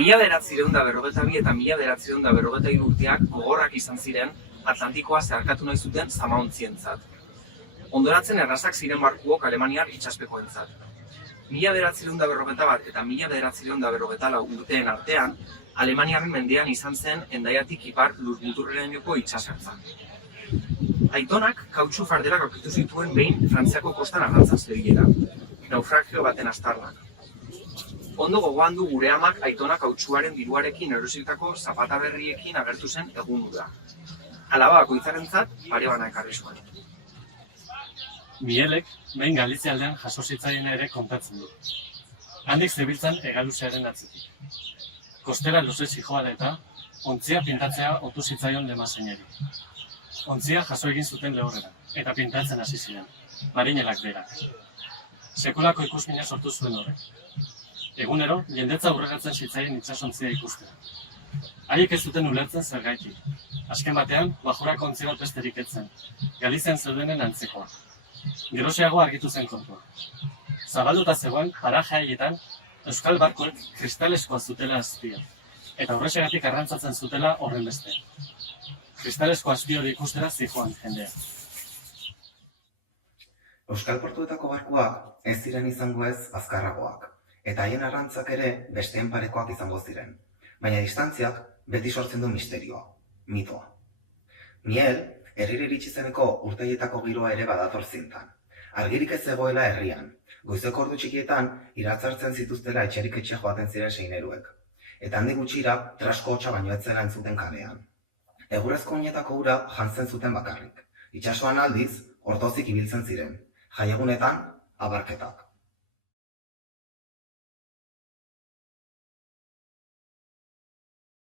1942 eta 1943 urteak gogorrak izan ziren Atlantikoa zeharkatu nahi zuten zamaontzientzat. Ondoratzen errazak ziren barkuok Alemaniar itsaspekoentzat. 1941 eta 1944 urteen artean, Alemaniarren mendean izan zen Hendaiatik ipar Lurmuturrerainoko itsasertza. Aitonak kautxu fardelak aurkitu zituen behin Frantziako kostan arrantzan zebilela, naufragio baten aztarnak. Ondo gogoan du gure amak Aitona kautxuaren diruarekin erositako zapata berriekin agertu zen egun hura. Alaba bakoitzarentzat pare bana ekarri zuen. Mielek, behin Galizia aldean jaso zitzaiena ere kontatzen du. Handik zebiltzan hegaluzearen atzetik. Kostera luze zijoala eta ontzia pintatzea otu zitzaion Lemasaineri. Ontzia jaso egin zuten lehorrera, eta pintatzen hasi ziren, marinelak berak. Sekulako ikusmina sortu zuen horrek. Egunero, jendetza aurreratzen zitzaien itsasontzia ikustera. Haiek ez zuten ulertzen zergaitik. Azken batean, bajurako ontzi bat besterik etzen, Galizian zeudenen antzekoa. Geroxeago argitu zen kontua. Zabalduta zegoen, paraje haietan, euskal barkoek kristaleskoa zutela azpia, eta horrexegatik arrantzatzen zutela horren beste. Kristalesko azpi hori ikustera zijoan jendea. Euskal portuetako barkuak ez ziren izango ez azkarragoak, eta haien arrantzak ere besteen parekoak izango ziren, baina distantziak beti sortzen du misterioa, mitoa. Miel, herrira iritsi zeneko urteietako giroa ere badator zintan. Argirik ez zegoela herrian, goizeko ordu txikietan iratzartzen zituztela etxerik etxe joaten ziren seineruek, eta handik gutxira trasko hotsa baino ez zela entzuten kalean. Egurrezko oinetako ura jantzen zuten bakarrik, itsasoan aldiz, ortozik ibiltzen ziren, jaiegunetan, abarketak.